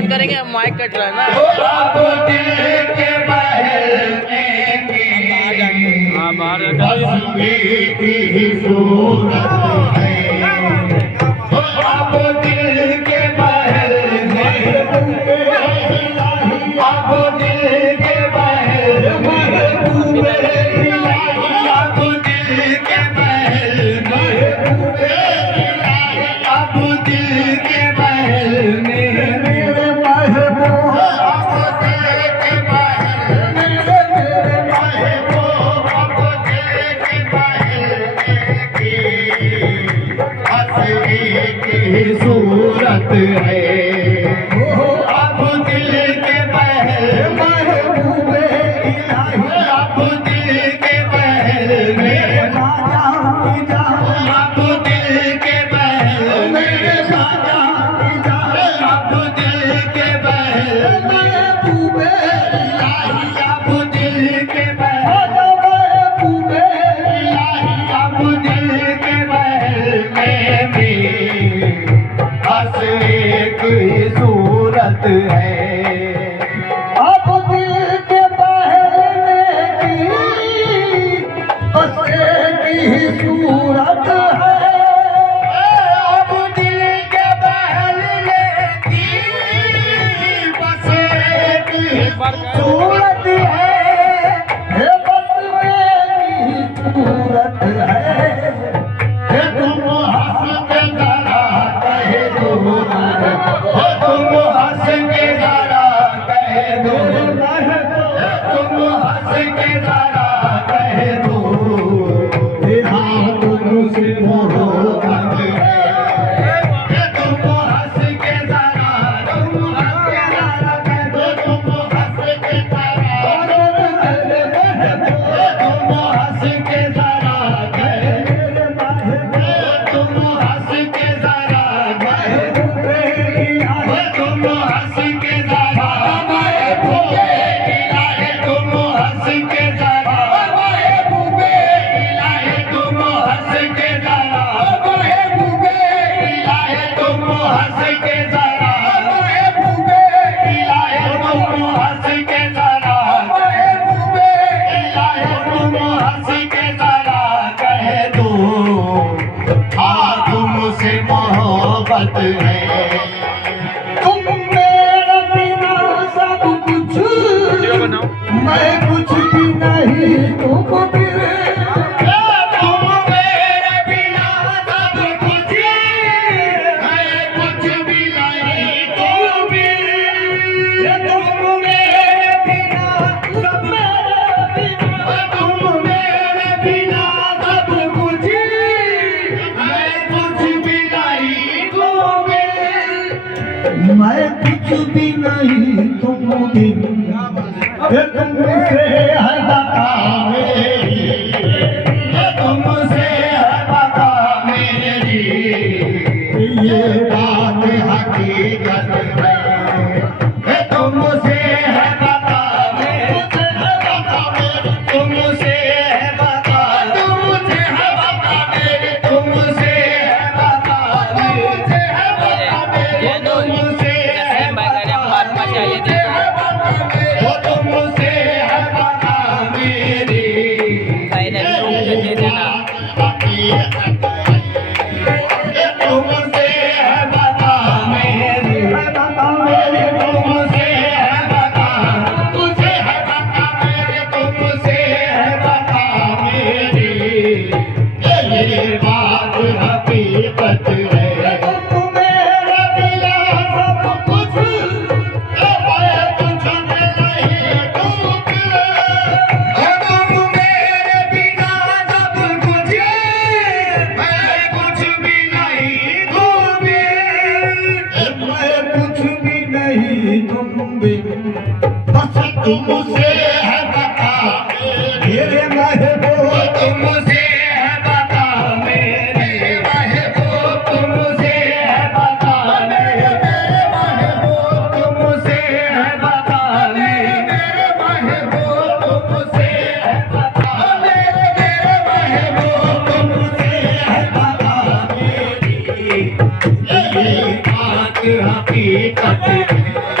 Phone करेंगे, mic cut रहा है ना। हाँ बाहर सूरत है अब दिल के महल महबूबे इलाही, अब दिल के महल में राजा अब दिल के महल में राजा अब दिल के महल महबूबे इलाही, अब दिल के महल महबूबे इलाही, अब दिल के महल में भी बस एक ही सूरत है। अब दिल के बहलने की बस एक ही सूरत है। अब दिल के बहलने की बस एक ही सूरत है। बस एक ही सूरत है। तुम हंस के जरा कह दो, तुम हंस के जरा कह दो, तुम हंस के जरा कह दो, हाँ तुमसे मोहब्बत है। तुम हंस के जरा, तुम हंस के जरा कह दो, तुम हंस के जरा, तुम हंस के जरा कह दो, तुम हंस के जरा कह दो, तुम हंस के जरा महबूबे इलाही, तुम हंस के जरा महबूबे इलाही, तुम हंस के जरा महबूबे इलाही, तुम हंस के जरा महबूबे इलाही, तुम हंस के जरा महबूबे इलाही, तुम हंस के जरा कह दो, हाँ तुमसे मोहब्बत है। तुम मेरे बिना सब कुछ, मैं कुछ भी नहीं तुम बिन। तुम मेरे बिना सब कुछ, मैं कुछ भी नहीं तुम बिन। तुम मेरे बिना सब, तुम मेरे बिना सब कुछ, मैं कुछ भी नहीं तुम बिन। मैं कुछ भी नहीं तुम बिन। तुमसे है बता मेरी, तुमसे है बता मेरी, ये बात हकीकत है। तुमसे है बता मेरी, तुमसे है बता, तुमसे है बता मेरी, तुमसे है बता, तुमसे है बता मेरी, तुमसे है बता, तुमसे है बता मेरी, तुमसे है बता मेरी, तुमसे है बता, तुझे है बता मेरी, तुमसे है बता मेरी, ये बात हकीकत है। तुम मेरे बिना सब कुछ, मैं कुछ भी नहीं तुम बिन। तुम मेरे बिना सब कुछ, मैं कुछ भी नहीं तुम बिन। मैं कुछ भी नहीं तुम बिन। बस तुमसे है बता मेरे महबूब, तुमसे है बता मेरे महबूब, तुमसे है बता मेरे महबूब, तुमसे है बता मेरे महबूब, तुमसे है बता मेरे महबूब, तुमसे है बता मेरी, ये बात हकीकत है।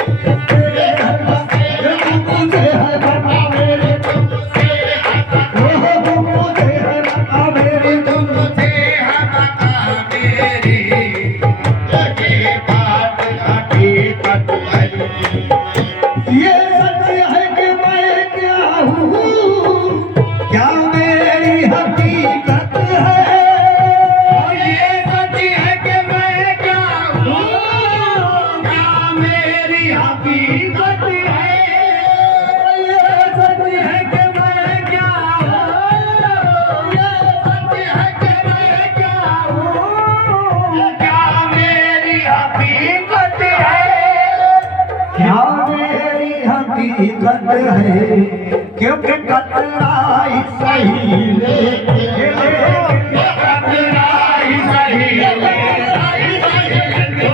मेरी हकीकत है, ये सच है कि मैं क्या हूँ, ये सच है कि मैं क्या हूँ, क्या मेरी हकीकत है, क्या मेरी हकीकत है, क्योंकि कतराई सही लेकिन कतराई सही कतराई सही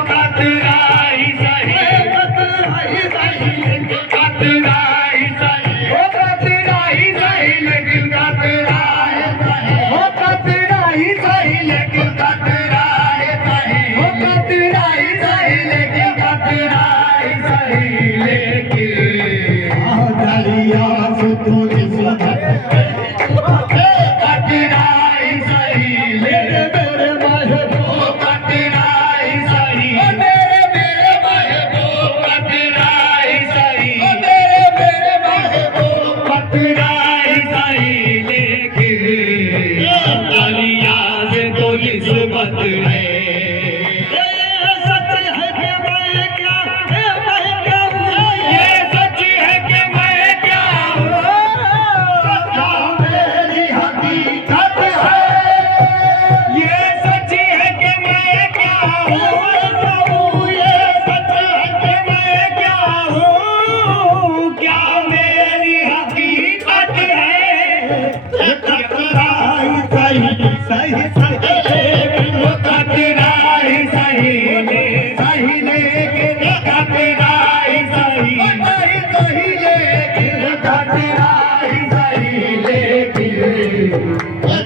कतराई सही कतराई सही लेकिन कतराई सही हो कतराई सही लेकिन कतराई सही हो कतराई सही लेकिन कतराई सही लेकिन दरिया से पुलिस कतराई सही लेकिन मेरे महबूब कतराई सही मेरे महबूब कतराई सही मेरे महबूब कतराई सही लेकिन दरिया से पुलिस बत है। सच है कि मैं क्या हूँ, ये सच है कि मैं क्या हूँ, क्या मेरी हकीकत है, ये सच है कि मैं क्या हूँ, ये सच है कि मैं क्या हूँ, क्या मेरी हकीकत है, कतराई सही सही सही कतराई सही सही लेकिन कतराई सही सही लेकिन कतराई सही लेकिन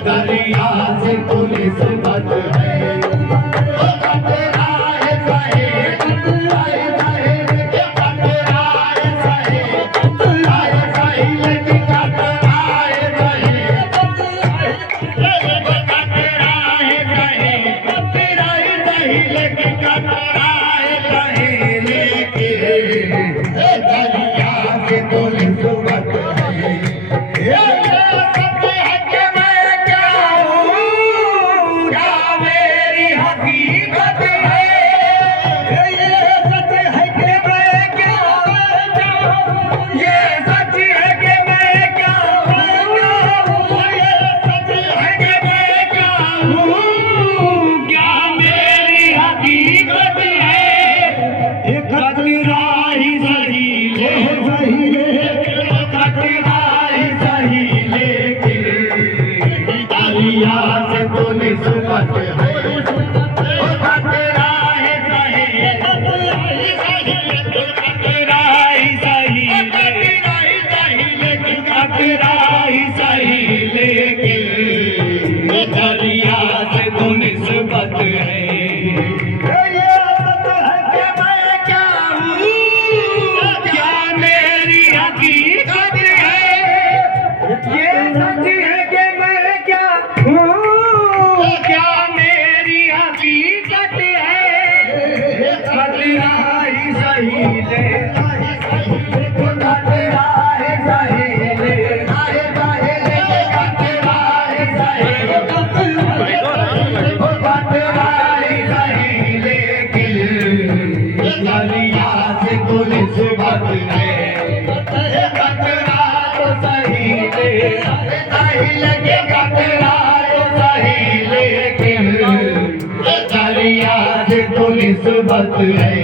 दरिया से पुलिस बच है। कतराई सही कतराई सही कतराई सही कतराई सही लेकिन कतराई सही लेकिन कतराई सही लेकिन दरिया से पुलिस बच है। ये सच है कि मैं क्या हूँ, क्या मेरी हकीकत है, ये सच है कि मैं क्या हूँ, ये सच है कि मैं क्या हूँ, ये सच है कि मैं क्या हूँ, क्या मेरी हकीकत है, कतराई सही लेकिन कतराई सही लेकिन दरिया से पुलिस बच है। कतराई सही कतराई सही लेकिन कतराई सही लेकिन दरिया से पुलिस बच है। क्या मेरी हकीकत है, ये सच है कि मैं क्या हूँ, क्या मेरी हकीकत है, कतराई सही कतराई सही कतराई सही लेकिन दरिया से पुलिस बच है। कतराई सही लेकिन कतराई सही लेकिन दरिया से पुलिस बच है।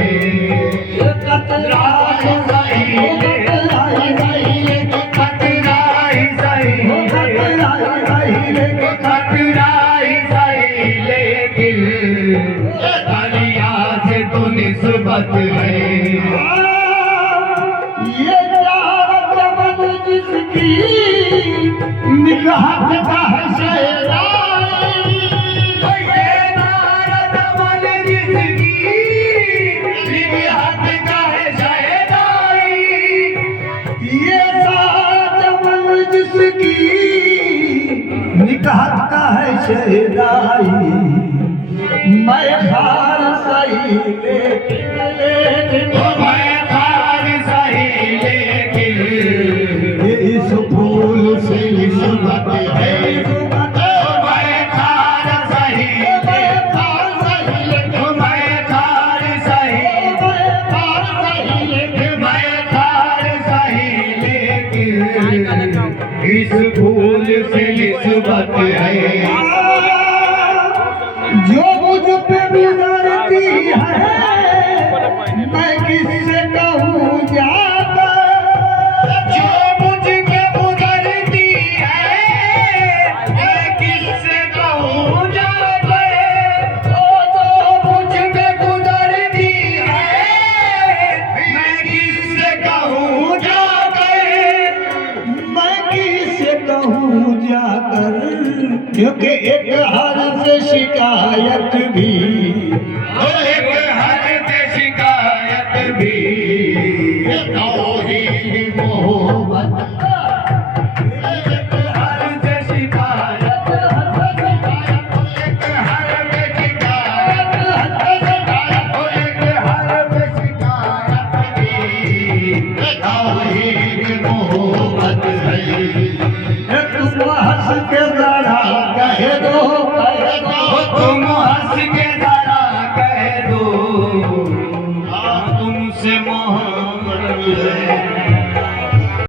कतराई सही लेकिन कतराई सही लेकिन कतराई सही लेकिन दरिया से पुलिस बच है। ये चावल जिसकी निगाह का है शहनाई, ये नारदमल जिसकी निगाह का है शहनाई, ये चावल जिसकी निगाह का है शहनाई, मैं खार सही लेकिन मैं खार सही लेकिन इस फूल से निस्बत है। क्योंकि एक हर्फ शिकायत भी एक हर्फ शिकायत भी तौहीद मोहब्बत एक हर्फ शिकायत एक हर्फ शिकायत एक हर्फ शिकायत भी तौहीद मोहब्बत है तुम हंस के जरा कह दो तुम हंस के